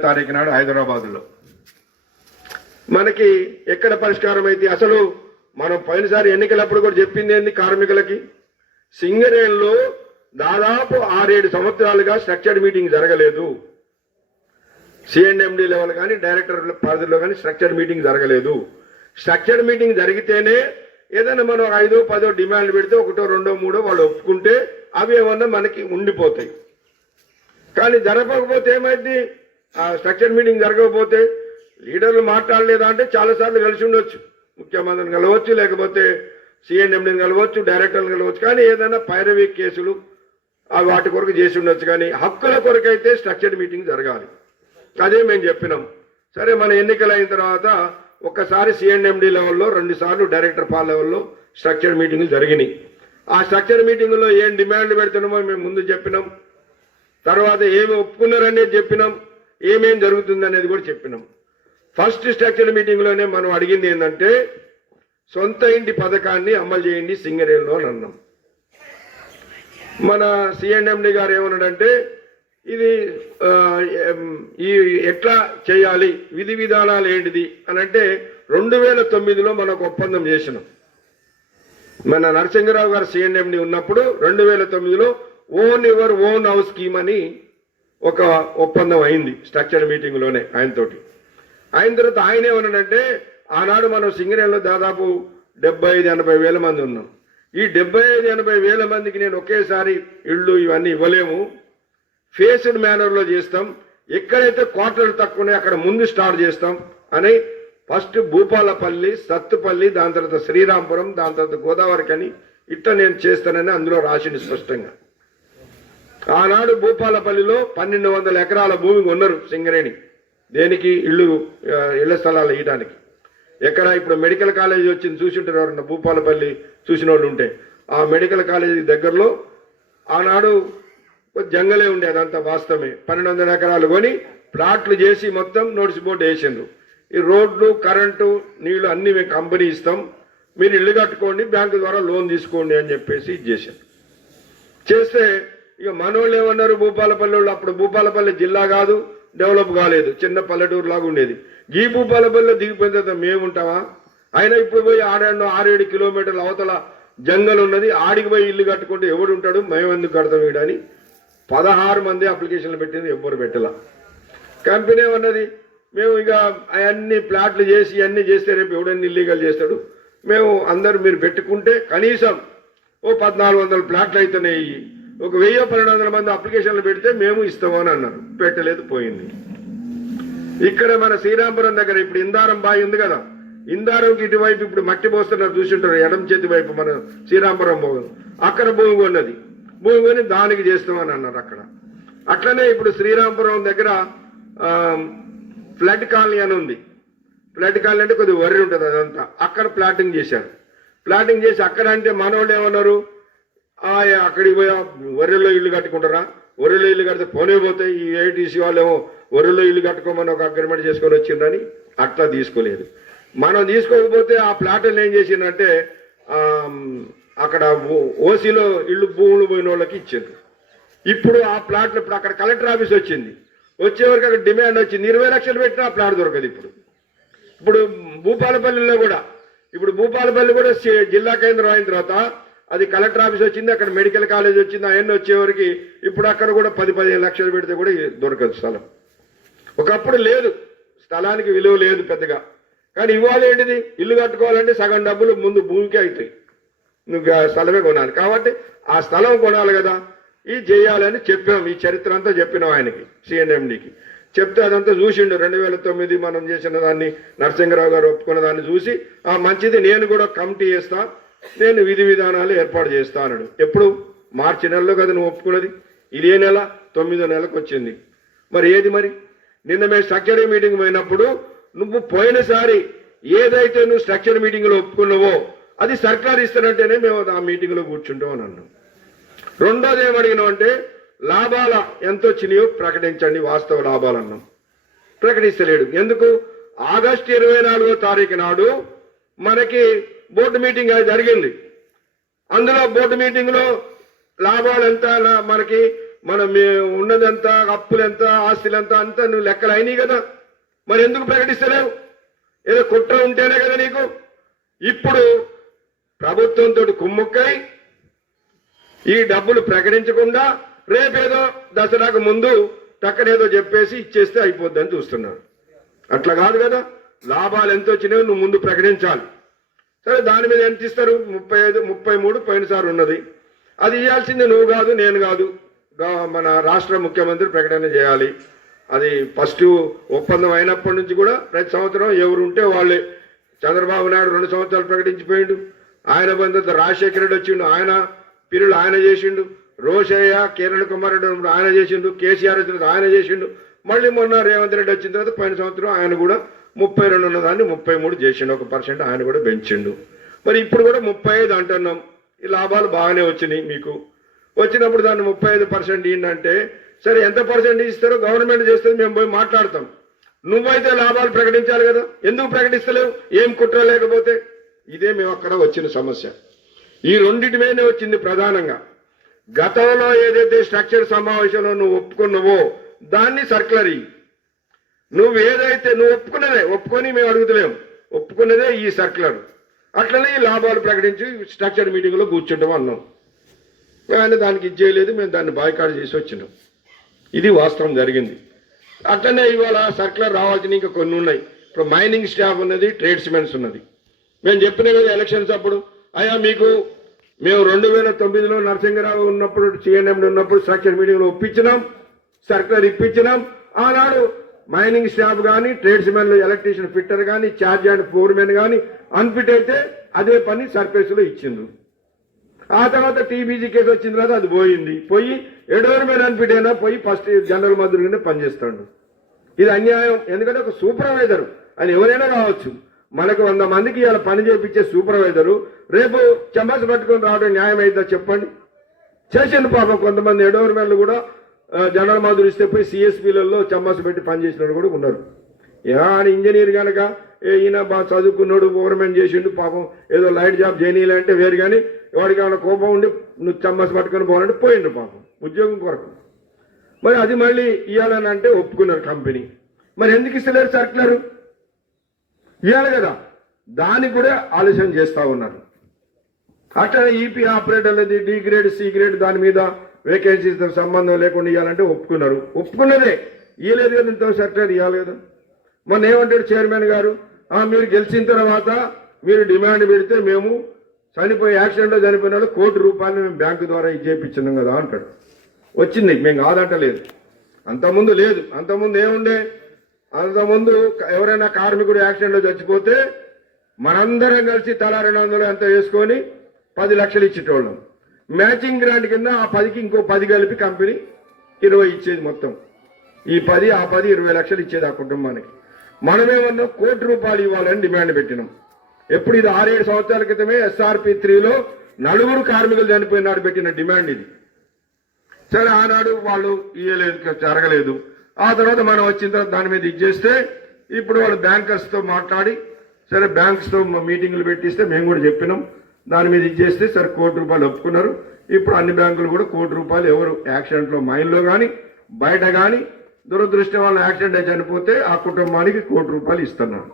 తారీఖు నాడు హైదరాబాద్లో. మనకి ఎక్కడ పరిష్కారం అయితే అసలు మనం పోయినసారి ఎన్నికలప్పుడు కూడా చెప్పింది ఏంది కార్మికులకి? సింగరేణిలో దాదాపు ఆరేడు సంవత్సరాలుగా స్ట్రక్చర్డ్ మీటింగ్ జరగలేదు. సిఎండ్ఎండి లెవెల్ కానీ డైరెక్టర్ పరిధిలో కానీ స్ట్రక్చర్డ్ మీటింగ్ జరగలేదు. స్ట్రక్చర్డ్ మీటింగ్ జరిగితేనే ఏదైనా మనం ఐదో పదో డిమాండ్ పెడితే ఒకటో రెండో మూడో వాళ్ళు ఒప్పుకుంటే అవి ఏమన్నా మనకి ఉండిపోతాయి. కానీ జరపకపోతే ఏమైంది ఆ స్ట్రక్చర్ మీటింగ్ జరగకపోతే లీడర్లు మాట్లాడలేదా అంటే చాలాసార్లు కలిసి ఉండొచ్చు. ముఖ్యమంత్రిని కలవచ్చు లేకపోతే సిఎండిని కలవచ్చు డైరెక్టర్ని కలవచ్చు కానీ ఏదైనా పైరవీ కేసులు వాటి కొరకు చేసి ఉండొచ్చు. కానీ హక్కుల కొరకైతే స్ట్రక్చర్డ్ మీటింగ్ జరగాలి. అదే మేము చెప్పినాం. సరే మన ఎన్నికలు అయిన తర్వాత ఒక్కసారి సిఎండ్ఎండి లెవెల్లో రెండు సార్లు డైరెక్టర్ పాల్ లెవెల్లో స్ట్రక్చర్డ్ మీటింగ్లు జరిగినాయి. ఆ స్ట్రక్చర్ మీటింగ్లో ఏం డిమాండ్ పెడుతున్నామో మేము ముందు చెప్పినాం. తర్వాత ఏమి ఒప్పుకున్నారనేది చెప్పినాం. ఏమేం జరుగుతుంది అనేది కూడా చెప్పినాం. ఫస్ట్ స్ట్రక్చర్ మీటింగ్లోనే మనం అడిగింది ఏంటంటే సొంత ఇంటి పథకాన్ని అమలు చేయండి సింగరేణిలో అని అన్నాం. మన సిఎండ్ఎండి గారు ఏమన్నాడంటే ఇది ఈ ఎట్లా చేయాలి విధి విధానాలు ఏంటిది అని అంటే రెండు వేల తొమ్మిదిలో మనకు ఒప్పందం చేసినాం. మన నరసింహరావు గారు సిఎండ్ఎండి ఉన్నప్పుడు రెండు వేల తొమ్మిదిలో own your own house scheme అని ఒక ఒప్పందం అయింది స్ట్రక్చర్ మీటింగ్లోనే ఆయనతోటి. అయిన తర్వాత ఆయన ఏమన్నాడంటే ఆనాడు మనం సింగరేణిలో దాదాపు డెబ్బై ఐదు ఎనభై వేల మంది ఉన్నాం. ఈ డెబ్బై ఐదు ఎనభై వేల మందికి నేను ఒకేసారి ఇళ్ళు ఇవన్నీ ఇవ్వలేము. ఫేస్డ్ మేనర్లో చేస్తాం. ఎక్కడైతే క్వార్టర్లు తక్కువ ఉన్నాయో అక్కడ ముందు స్టార్ట్ చేస్తాం అని ఫస్ట్ భూపాలపల్లి సత్తుపల్లి దాని తర్వాత శ్రీరాంపురం దాని తర్వాత గోదావరికి అని ఇట్లా నేను చేస్తానని అందులో రాసింది స్పష్టంగా. ఆనాడు భూపాలపల్లిలో పన్నెండు వందల ఎకరాల భూమి కొన్నారు సింగరేణి. దేనికి? ఇల్లు ఇళ్ళ స్థలాలు ఇవ్వడానికి ఎక్కడ ఇప్పుడు మెడికల్ కాలేజ్ వచ్చింది చూసింటారు ఎవరన్నా? భూపాలపల్లి చూసిన వాళ్ళు ఉంటే. ఆ మెడికల్ కాలేజీ దగ్గరలో ఆనాడు జంగలే ఉండే అదంతా వాస్తవమే. పన్నెండు వందల ఎకరాలు కొని ప్లాట్లు చేసి మొత్తం నోటీస్ బోర్డు వేసిండ్రు. ఈ రోడ్లు కరెంటు నీళ్ళు అన్ని మేము కంపెనీ ఇస్తాం. మీరు ఇల్లు కట్టుకోండి బ్యాంకు ద్వారా లోన్ తీసుకోండి అని చెప్పేసి ఇది చేశారు చేస్తే ఇక మనోళ్ళు ఏమన్నారు? భూపాలపల్లి వాళ్ళు అప్పుడు భూపాలపల్లి జిల్లా కాదు డెవలప్ కాలేదు. చిన్న పల్లెటూరు లాగా ఉండేది. ఈ భూపాలపల్లిలో దిగిపోయిన తర్వాత మేముంటామా? అయినా ఇప్పుడు పోయి ఆడాడు ఆరేడు కిలోమీటర్ల అవతల జంగల్ ఉన్నది. ఆడికి పోయి ఇల్లు కట్టుకుంటే ఎవడు ఉంటాడు మేము ఎందుకు కడతాం వీడని పదహారు మంది అప్లికేషన్లు పెట్టింది ఎవ్వరు పెట్టలా. కంపెనీ ఏమన్నది? మేము ఇక అవన్నీ ప్లాట్లు చేసి అన్నీ చేస్తే రేపు ఎవడన్నీ ఇల్లీగల్ చేస్తాడు. మేము అందరూ మీరు పెట్టుకుంటే కనీసం ఓ పద్నాలుగు వందల ప్లాట్లు అవుతున్నాయి ఒక వెయ్యి పన్నెండు వందల మంది అప్లికేషన్లు పెడితే మేము ఇస్తామని అన్నారు. పెట్టలేదు పోయింది. ఇక్కడ మన శ్రీరాంపురం దగ్గర ఇప్పుడు ఇందారం బావి ఉంది కదా. ఇందారంకి ఇటువైపు ఇప్పుడు మట్టి పోస్తున్నారు చూసింటారు ఎడం చేతి వైపు మన శ్రీరాంపురం భూమి. అక్కడ భూమి కొన్నది. భూమి కొని దానికి చేస్తామని అన్నారు అక్కడ. అట్లనే ఇప్పుడు శ్రీరాంపురం దగ్గర ఫ్లడ్ కాలనీ అని ఉంది. ఫ్లడ్ కాలనీ అంటే కొద్దిగా వరి ఉంటుంది అదంతా. అక్కడ ప్లాటింగ్ చేశారు. ప్లాటింగ్ చేసి అక్కడ అంటే మనోళ్ళు ఏమన్నారు? అక్కడికి పోయి వరిలో ఇల్లు కట్టుకుంటారా? వరిలో ఇల్లు కడితే పోనే పోతాయి ఈ ఏటీసీ వాళ్ళేమో వరిలో ఇల్లు కట్టుకోమని ఒక అగ్రిమెంట్ చేసుకొని వచ్చిందని అట్లా తీసుకోలేదు. మనం తీసుకోకపోతే ఆ ప్లాట్లు ఏం చేసిందంటే అక్కడ ఓసీలో ఇల్లు భూములు పోయిన వాళ్ళకి ఇచ్చింది ఇప్పుడు ఆ ప్లాట్లు ఇప్పుడు అక్కడ కలెక్టర్ ఆఫీస్ వచ్చింది. వచ్చేవరకు అక్కడ డిమాండ్ వచ్చింది. ఇరవై లక్షలు పెట్టినా ఆ ప్లాట్ దొరకదు ఇప్పుడు. ఇప్పుడు భూపాలపల్లిలో కూడా ఇప్పుడు భూపాలపల్లి కూడా జిల్లా కేంద్రం అయిన తర్వాత అది కలెక్టర్ ఆఫీస్ వచ్చింది అక్కడ మెడికల్ కాలేజ్ వచ్చింది అవన్నీ వచ్చేవరకు ఇప్పుడు అక్కడ కూడా పది పదిహేను లక్షలు పెడితే కూడా దొరకదు స్థలం. ఒకప్పుడు లేదు స్థలానికి విలువ లేదు పెద్దగా. కానీ ఇవాళ ఏంటిది? ఇల్లు కట్టుకోవాలంటే సగం డబ్బులు ముందు భూమికి అవుతాయి. నువ్వు ఆ స్థలమే కొనాలి. కాబట్టి ఆ స్థలం కొనాలి కదా. ఇది చేయాలని చెప్పాం ఈ చరిత్ర అంతా చెప్పినాం ఆయనకి సిఎన్ఎండికి. చెప్తే అదంతా చూసిండు. రెండు వేల తొమ్మిది మనం చేసిన దాన్ని నరసింహరావు గారు ఒప్పుకున్న దాన్ని చూసి ఆ మంచిది నేను కూడా కమిటీ చేస్తాను నేను విధి విధానాలు ఏర్పాటు చేస్తానడు ఎప్పుడు? మార్చి నెలలో కదా నువ్వు ఒప్పుకున్నది? ఇదే నెల తొమ్మిదో నెలకు వచ్చింది. మరి ఏది మరి? నిన్న మేము స్ట్రక్చర్ మీటింగ్ పోయినప్పుడు నువ్వు పోయినసారి ఏదైతే నువ్వు స్ట్రక్చర్ మీటింగ్లో ఒప్పుకున్నావో అది సర్కార్ ఇస్తానంటేనే మేము ఆ మీటింగ్లో కూర్చుంటాం అని అన్నాం. రెండోది ఏమడిగినాం అంటే లాభాల ఎంత వచ్చినాయో ప్రకటించండి వాస్తవ లాభాలు అన్నాం. ప్రకటిస్తలేడు. ఎందుకు? ఆగస్టు ఇరవై నాలుగో తారీఖు నాడు మనకి బోర్డు మీటింగ్ అది జరిగింది. అందులో బోర్డు మీటింగ్లో లాభాలు ఎంత మనకి మనం ఉన్నదంత అప్పులు ఎంత ఆస్తులు ఎంత అంత నువ్వు లెక్కలు అయినాయి కదా. మరి ఎందుకు ప్రకటిస్తలేవు? ఏదో కుట్ర ఉంటేనే కదా నీకు. ఇప్పుడు ప్రభుత్వంతో కుమ్ముక్కై ఈ డబ్బులు ప్రకటించకుండా రేపేదో దసరాకు ముందు టక్కనేదో చెప్పేసి ఇచ్చేస్తే అయిపోద్దని చూస్తున్నాను అట్లా కాదు కదా. లాభాలు ఎంత వచ్చినాయో నువ్వు ముందు ప్రకటించాలి. సరే దాని మీద ఎంత ఇస్తారు? ముప్పై ఐదు ముప్పై మూడు పోయినసారి ఉన్నది. అది ఇవ్వాల్సింది నువ్వు కాదు నేను కాదు. మన రాష్ట్ర ముఖ్యమంత్రి ప్రకటన చేయాలి. అది ఫస్ట్ ఒప్పందం అయినప్పటి నుంచి కూడా ప్రతి సంవత్సరం ఎవరు ఉంటే వాళ్ళే. చంద్రబాబు నాయుడు రెండు సంవత్సరాలు ప్రకటించిపోయిండు. ఆయన బంధుత రాజశేఖర రెడ్డి వచ్చిండు. ఆయన పిల్లలు ఆయన చేసిండు. రోషయ్య కిరణ్ కుమార్ రెడ్డి ఆయన చేసిండు. కేసీఆర్ వచ్చిన తర్వాత ఆయన చేసిండు. మళ్ళీ మొన్న రేవంత్ రెడ్డి వచ్చిన తర్వాత పైన సంవత్సరం ఆయన కూడా ముప్పై రెండు ఉన్న దాన్ని ముప్పై మూడు చేసిండు. ఒక పర్సెంట్ ఆయన కూడా పెంచిండు. మరి ఇప్పుడు కూడా ముప్పై ఐదు అంటున్నాం. ఈ లాభాలు బాగానే వచ్చినాయి మీకు. వచ్చినప్పుడు దాన్ని ముప్పై ఐదు పర్సెంట్ అంటే సరే ఎంత పర్సెంట్ ఇస్తారో గవర్నమెంట్ చేస్తుంది మేము పోయి మాట్లాడతాం. నువ్వైతే లాభాలు ప్రకటించాలి కదా. ఎందుకు ప్రకటిస్తలేవు? ఏం కుట్ర లేకపోతే? ఇదే మేము అక్కడ వచ్చిన సమస్య. ఈ రెండింటి మీదనే వచ్చింది ప్రధానంగా. గతంలో ఏదైతే స్ట్రక్చర్ సమావేశంలో నువ్వు ఒప్పుకున్నావో దాన్ని సర్క్యులర్ నువ్వు ఏదైతే నువ్వు ఒప్పుకున్నదే ఒప్పుకొని మేము అడుగుతలేము. ఒప్పుకున్నదే ఈ సర్కులర్ అట్లనే ఈ లాభాలు ప్రకటించి స్ట్రక్చర్ మీటింగ్లో కూర్చుంటాం అన్నాం. ఆయన దానికి ఇది చేయలేదు మేము దాన్ని బాయ్కాట్ చేసి వచ్చినాం. ఇది వాస్తవం జరిగింది. అట్లనే ఇవాళ సర్కులర్ రావాల్సిన ఇంకా కొన్ని ఉన్నాయి. ఇప్పుడు మైనింగ్ స్టాఫ్ ఉన్నది ట్రేడ్స్మెన్స్ ఉన్నది. మేము చెప్పిన కదా ఎలక్షన్స్ అప్పుడు అయ్యా మీకు మేము రెండు వేల తొమ్మిదిలో నరసింహరావు ఉన్నప్పుడు సిఎన్ఎండి ఉన్నప్పుడు స్ట్రక్చర్ మీటింగ్లో ఒప్పించినాం సర్కులర్ ఇప్పించినాం. ఆనాడు మైనింగ్ స్టాఫ్ కానీ ట్రేడ్స్మెన్ ఎలక్ట్రీషియన్ ఫిట్టర్ కానీ చార్జ్ అండ్ ఫోర్మెన్ కానీ అన్ఫిట్ అయితే అదే పని సర్ఫేస్లో ఇచ్చిండ్రు. ఆ తర్వాత టీబీజీ కేసు వచ్చిన తర్వాత అది పోయింది. పోయి ఎడోర్మెన్ అన్ఫిట్ అయినా పోయి ఫస్ట్ జనరల్ మంత్రిగానే పనిచేస్తాడు. ఇది అన్యాయం. ఎందుకంటే ఒక సూపర్వైజర్ అని ఎవరైనా కావచ్చు. మనకు వంద మందికి ఇలా పని చేపించే సూపర్వైజరు రేపు చెంబాసి పట్టుకొని రావడం న్యాయం అయిద్దా చెప్పండి. చేసిండు పాపం కొంతమంది ఎడోర్మెన్లు కూడా జనరల్ మాధురి ఇస్తే పోయి సిఎస్పీలలో చెమ్మాసు పెట్టి పనిచేసినోడు వాళ్ళు కూడా ఉన్నారు. ఆయన అని ఇంజనీర్ కనుక ఈయన బాగా చదువుకున్నాడు గవర్నమెంట్ చేసిండు పాపం ఏదో లైట్ జాబ్ చేయనీలే అంటే వేరు కానీ వాడికి ఏమైనా కోపం ఉండి నువ్వు చమ్మస్ పట్టుకొని పోవాలంటే పోయిండు పాపం ఉద్యోగం కొరకు. మరి అది మళ్ళీ ఇవ్వాలని అంటే ఒప్పుకున్నారు కంపెనీ. మరి ఎందుకు ఇస్తలేరు సర్కులర్ ఇవ్వాలి కదా. దానికి కూడా ఆలస్యం చేస్తూ ఉన్నారు. అట్లనే ఈపీ ఆపరేటర్ అనేది డి గ్రేడ్ సి గ్రేడ్ దాని మీద వేకెన్సీతో సంబంధం లేకుండా ఇవ్వాలంటే ఒప్పుకున్నారు. ఒప్పుకున్నదే. ఇవ్వలేదు కదా ఇంత సర్టిఫికేట్ ఇవ్వాలి కదా. మొన్న ఏమంటాడు చైర్మన్ గారు? "ఆ, మీరు గెలిచిన తర్వాత మీరు డిమాండ్ పెడితే మేము చనిపోయి యాక్సిడెంట్లో చనిపోయిన వాళ్ళు కోటి రూపాయలు మేము బ్యాంకు ద్వారా ఇచ్చేపించినాం కదా అంటాడు. వచ్చింది. మేము కాదంటలేదు. అంతకుముందు లేదు. అంతకుముందు ఏముండే? అంతకుముందు ఎవరైనా కార్మికుడు యాక్సిడెంట్లో చచ్చిపోతే మనందరం కలిసి తలా రెండు వందలు ఎంత వేసుకొని పది లక్షలు ఇచ్చేటోళ్ళం. మ్యాచింగ్ గ్రాంట్ కింద ఆ పదికి ఇంకో పది కలిపి కంపెనీ ఇరవై ఇచ్చేది మొత్తం. ఈ పది ఆ పది ఇరవై లక్షలు ఇచ్చేది ఆ కుటుంబానికి. మనమేమన్నా కోటి రూపాయలు ఇవ్వాలని డిమాండ్ పెట్టినాం. ఎప్పుడు ఇది ఆరేడు సంవత్సరాల క్రితమే ఎస్ఆర్పి త్రీలో నలుగురు కార్మికులు చనిపోయినాడు పెట్టిన డిమాండ్ ఇది. సరే ఆనాడు వాళ్ళు ఇయ్యలేదు జరగలేదు. ఆ తర్వాత మనం వచ్చిన తర్వాత దాని మీద ఇచ్చేస్తే ఇప్పుడు వాళ్ళు బ్యాంకర్స్తో మాట్లాడి సరే బ్యాంక్స్తో మీటింగ్లు పెట్టిస్తే మేము కూడా చెప్పినాం. దాని మీద ఇచ్చేస్తే సరే కోటి రూపాయలు ఒప్పుకున్నారు. ఇప్పుడు అన్ని బ్యాంకులు కూడా కోటి రూపాయలు ఎవరు యాక్సిడెంట్లో మైన్లో కానీ బయట కానీ దురదృష్టం వల్ల యాక్సిడెంట్ అయి చనిపోతే ఆ కుటుంబానికి కోటి రూపాయలు ఇస్తున్నాను